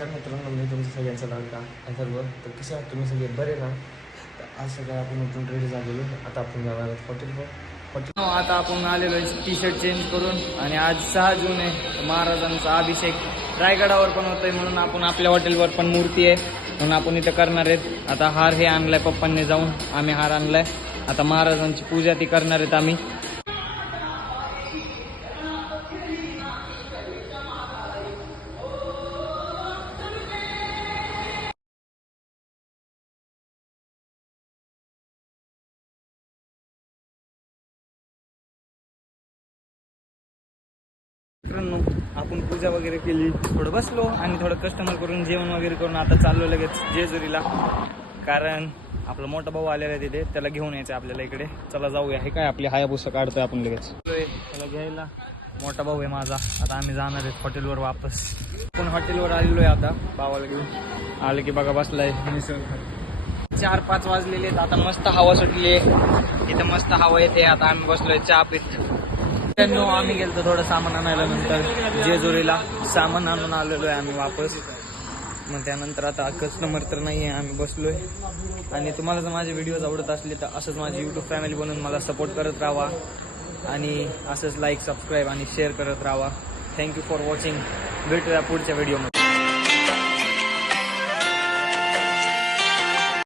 तर मित्रांनो, मी तुमचं सगळ्यांचा लाडका अथर्व. तर कसे आहात तुम्ही सगळे? बरे ना? तर आज सगळं आपण उठून रेडी झालेलो. आता आपण जाणार आहोत हॉटेल. आता आपण आलेलो आहे टी शर्ट चेंज करून आणि आज 6 जून आहे. महाराजांचा अभिषेक रायगडावर पण होतोय म्हणून आपण आपल्या हॉटेलवर पण मूर्ती आहे म्हणून आपण इथं करणार आहेत. आता हार हे आणलाय पप्पांनी जाऊन, आम्ही हार आणलाय. आता महाराजांची पूजा ती करणार आहेत आम्ही. मित्रांनो, आपण पूजा वगैरे केली, थोडं बसलो आणि थोडं कस्टमर करून जेवण वगैरे करून आता चाललो लगेच जेजुरीला. कारण आपला मोठा भाऊ आलेला आहे तिथे, त्याला घेऊन यायचं आपल्याला इकडे. चला जाऊया. हे काय आपली हायाबुसा काढतोय आपण लगेच. त्याला घ्यायला मोठा भाऊ आहे माझा. आता आम्ही जाणार आहेत हॉटेलवर वापस. आपण हॉटेलवर आलेलो आहे आता भावाला घेऊन. आले की बघा बसलाय 4-5 वाजलेले आहेत. आता मस्त हवा सुटली आहे इथं, मस्त हवा येते. आता आम्ही बसलोय चहा पीत. आम्ही गेलो थोडं सामान आणायला, नंतर जेजुरीला सामान आणून आलेलो आहे आम्ही वापस. मग त्यानंतर आता कस्टमर तर नाही आहे, आम्ही बसलोय. आणि तुम्हाला जर माझे व्हिडिओज आवडत असले तर असंच माझी यूट्यूब फॅमिली बनवून मला सपोर्ट करत राहा आणि असंच लाईक, सबस्क्राईब आणि शेअर करत राहा. Thank you for watching. भेटूया पुढच्या व्हिडिओमध्ये.